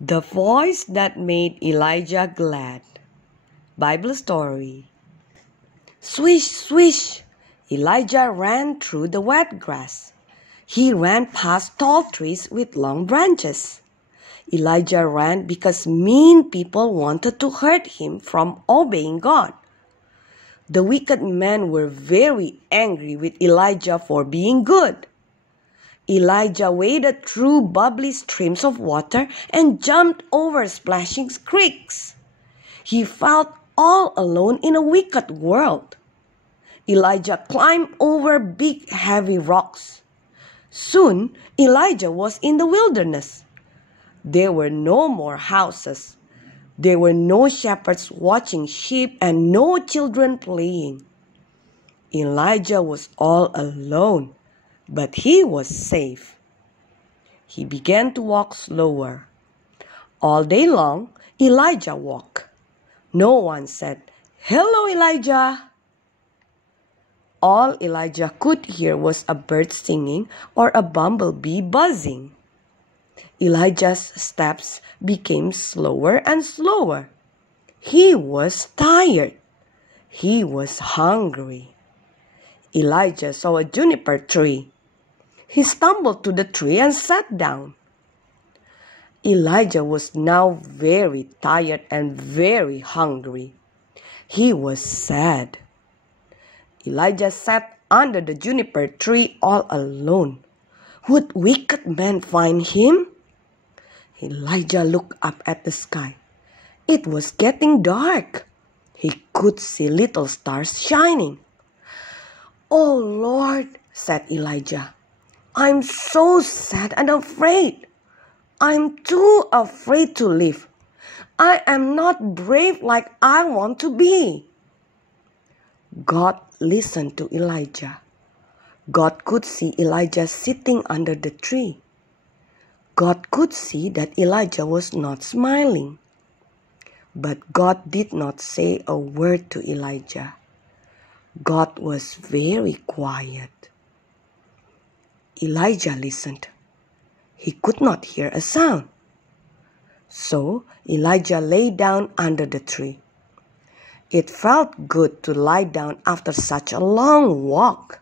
The voice that made Elijah glad. Bible story. Swish, swish! Elijah ran through the wet grass. He ran past tall trees with long branches. Elijah ran because mean people wanted to hurt him from obeying God. The wicked men were very angry with Elijah for being good. Elijah waded through bubbly streams of water and jumped over splashing creeks. He felt all alone in a wicked world. Elijah climbed over big heavy rocks. Soon Elijah was in the wilderness. There were no more houses. There were no shepherds watching sheep and no children playing. Elijah was all alone, but he was safe. He began to walk slower. All day long, Elijah walked. No one said, "Hello, Elijah." All Elijah could hear was a bird singing or a bumblebee buzzing. Elijah's steps became slower and slower. He was tired. He was hungry. Elijah saw a juniper tree. He stumbled to the tree and sat down. Elijah was now very tired and very hungry. He was sad. Elijah sat under the juniper tree all alone. Would wicked men find him? Elijah looked up at the sky. It was getting dark. He could see little stars shining. "Oh Lord," said Elijah, "I'm so sad and afraid. I'm too afraid to live. I am not brave like I want to be." God listened to Elijah. God could see Elijah sitting under the tree. God could see that Elijah was not smiling. But God did not say a word to Elijah. God was very quiet. Elijah listened. He could not hear a sound. So Elijah lay down under the tree. It felt good to lie down after such a long walk.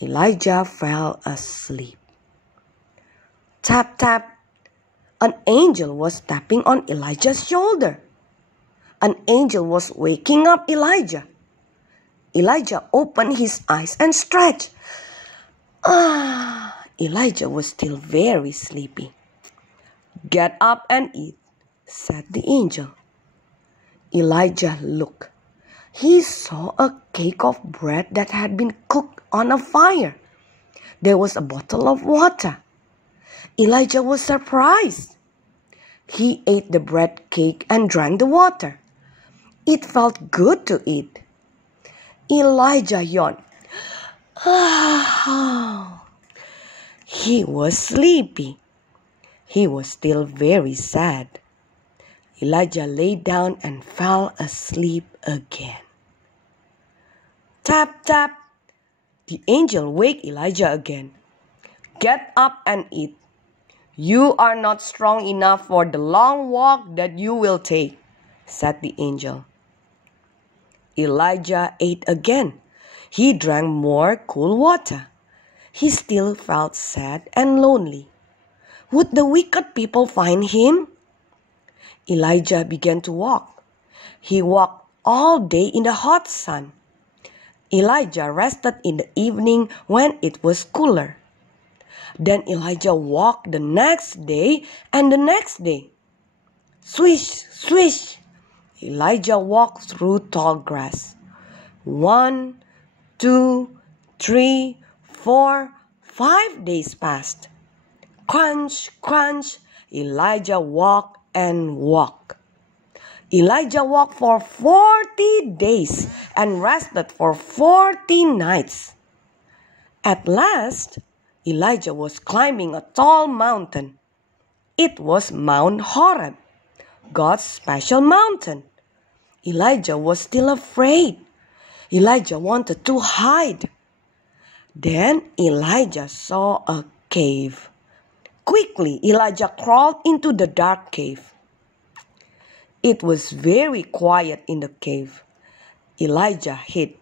Elijah fell asleep. Tap, tap. An angel was tapping on Elijah's shoulder. An angel was waking up Elijah. Elijah opened his eyes and stretched. Elijah was still very sleepy. "Get up and eat," said the angel. Elijah looked. He saw a cake of bread that had been cooked on a fire. There was a bottle of water. Elijah was surprised. He ate the bread cake and drank the water. It felt good to eat. Elijah yawned. He was sleepy. He was still very sad. Elijah lay down and fell asleep again. Tap, tap. The angel waked Elijah again. "Get up and eat. You are not strong enough for the long walk that you will take," said the angel. Elijah ate again. He drank more cool water. He still felt sad and lonely. Would the wicked people find him? Elijah began to walk. He walked all day in the hot sun. Elijah rested in the evening when it was cooler. Then Elijah walked the next day and the next day. Swish, swish! Elijah walked through tall grass. 1, 2, 3, 4, 5 days passed. Crunch, crunch! Elijah walked and walked. Elijah walked for 40 days and rested for 40 nights. At last, Elijah was climbing a tall mountain. It was Mount Horeb, God's special mountain. Elijah was still afraid. Elijah wanted to hide. Then Elijah saw a cave. Quickly, Elijah crawled into the dark cave. It was very quiet in the cave. Elijah hid.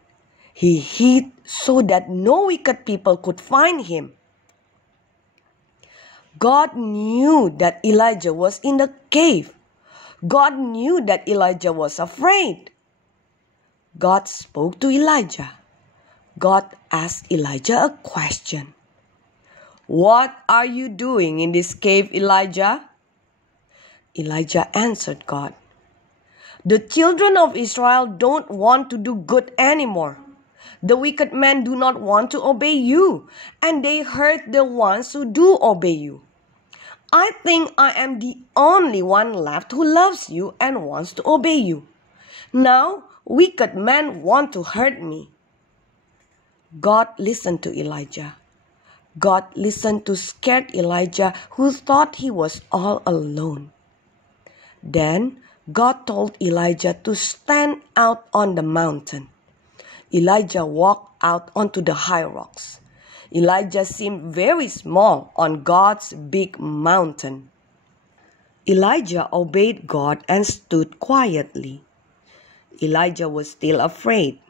He hid so that no wicked people could find him. God knew that Elijah was in the cave. God knew that Elijah was afraid. God spoke to Elijah. God asked Elijah a question. "What are you doing in this cave, Elijah?" Elijah answered God, "The children of Israel don't want to do good anymore. The wicked men do not want to obey you, and they hurt the ones who do obey you. I think I am the only one left who loves you and wants to obey you. Now, wicked men want to hurt me." God listened to Elijah. God listened to scared Elijah, who thought he was all alone. Then God told Elijah to stand out on the mountain. Elijah walked out onto the high rocks. Elijah seemed very small on God's big mountain. Elijah obeyed God and stood quietly. Elijah was still afraid.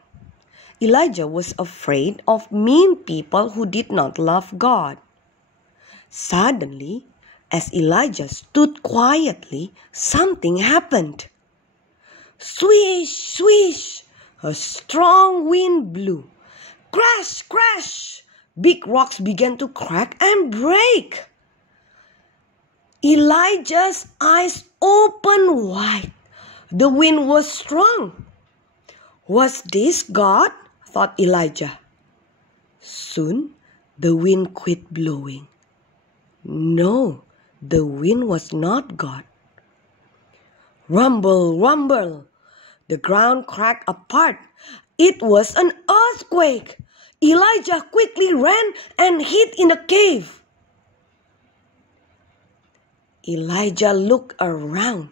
Elijah was afraid of mean people who did not love God. Suddenly, as Elijah stood quietly, something happened. Swish, swish, a strong wind blew. Crash, crash, big rocks began to crack and break. Elijah's eyes opened wide. The wind was strong. Was this God? Thought Elijah. Soon, the wind quit blowing. No, the wind was not God. Rumble, rumble. The ground cracked apart. It was an earthquake. Elijah quickly ran and hid in a cave. Elijah looked around.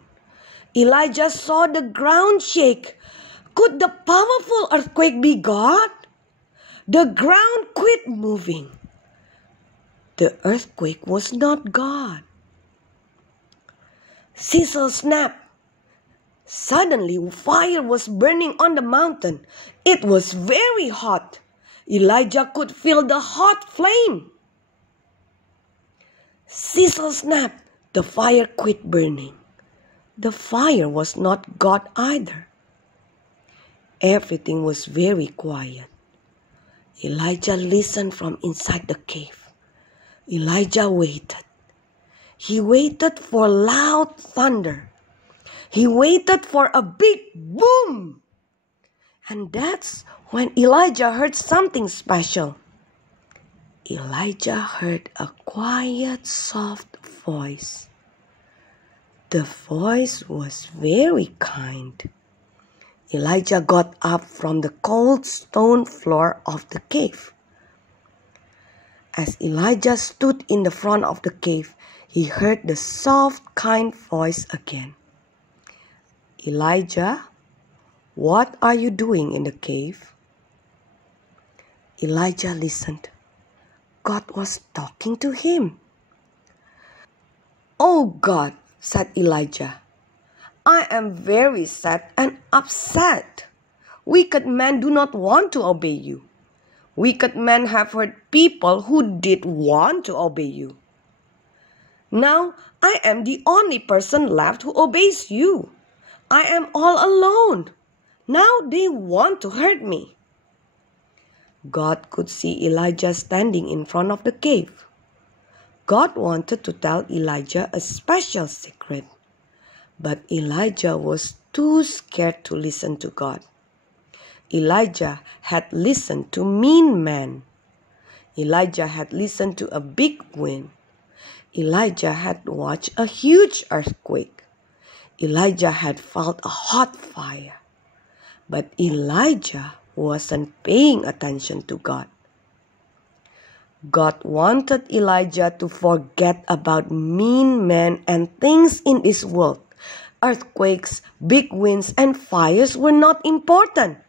Elijah saw the ground shake. Could the powerful earthquake be God? The ground quit moving. The earthquake was not God. Sizzle snap. Suddenly, fire was burning on the mountain. It was very hot. Elijah could feel the hot flame. Sizzle snap. The fire quit burning. The fire was not God either. Everything was very quiet. Elijah listened from inside the cave. Elijah waited. He waited for loud thunder. He waited for a big boom. And that's when Elijah heard something special. Elijah heard a quiet, soft voice. The voice was very kind. Elijah got up from the cold stone floor of the cave. As Elijah stood in the front of the cave, he heard the soft, kind voice again. "Elijah, what are you doing in the cave?" Elijah listened. God was talking to him. "Oh God," said Elijah, "I am very sad and upset. Wicked men do not want to obey you. Wicked men have hurt people who did want to obey you. Now I am the only person left who obeys you. I am all alone. Now they want to hurt me." God could see Elijah standing in front of the cave. God wanted to tell Elijah a special secret, but Elijah was too scared to listen to God. Elijah had listened to mean men. Elijah had listened to a big wind. Elijah had watched a huge earthquake. Elijah had felt a hot fire. But Elijah wasn't paying attention to God. God wanted Elijah to forget about mean men and things in this world. Earthquakes, big winds, and fires were not important.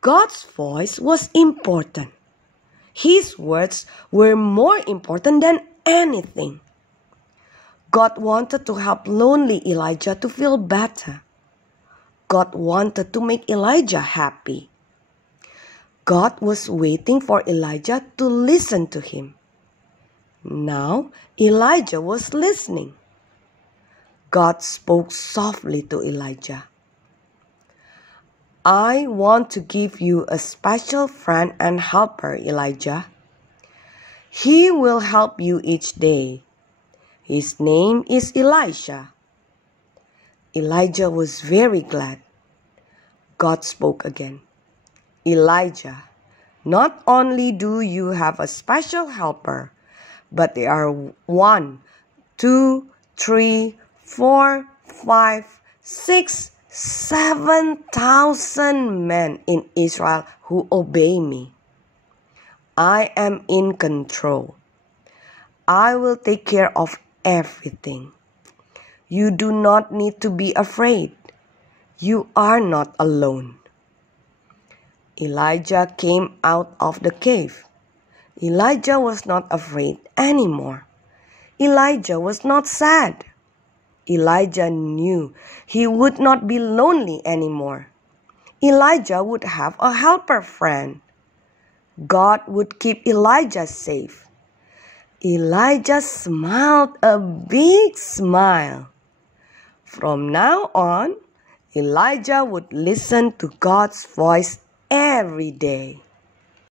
God's voice was important. His words were more important than anything. God wanted to help lonely Elijah to feel better. God wanted to make Elijah happy. God was waiting for Elijah to listen to him. Now Elijah was listening. God spoke softly to Elijah. I want to give you a special friend and helper, Elijah. He will help you each day. His name is Elisha. Elijah was very glad. God spoke again. Elijah, not only do you have a special helper, but there are 1, 2, 3, 4, 5, 6, 7,000 men in Israel who obey me. I am in control. I will take care of everything. You do not need to be afraid. You are not alone. Elijah came out of the cave. Elijah was not afraid anymore. Elijah was not sad. Elijah knew he would not be lonely anymore. Elijah would have a helper friend. God would keep Elijah safe. Elijah smiled a big smile. From now on, Elijah would listen to God's voice every day.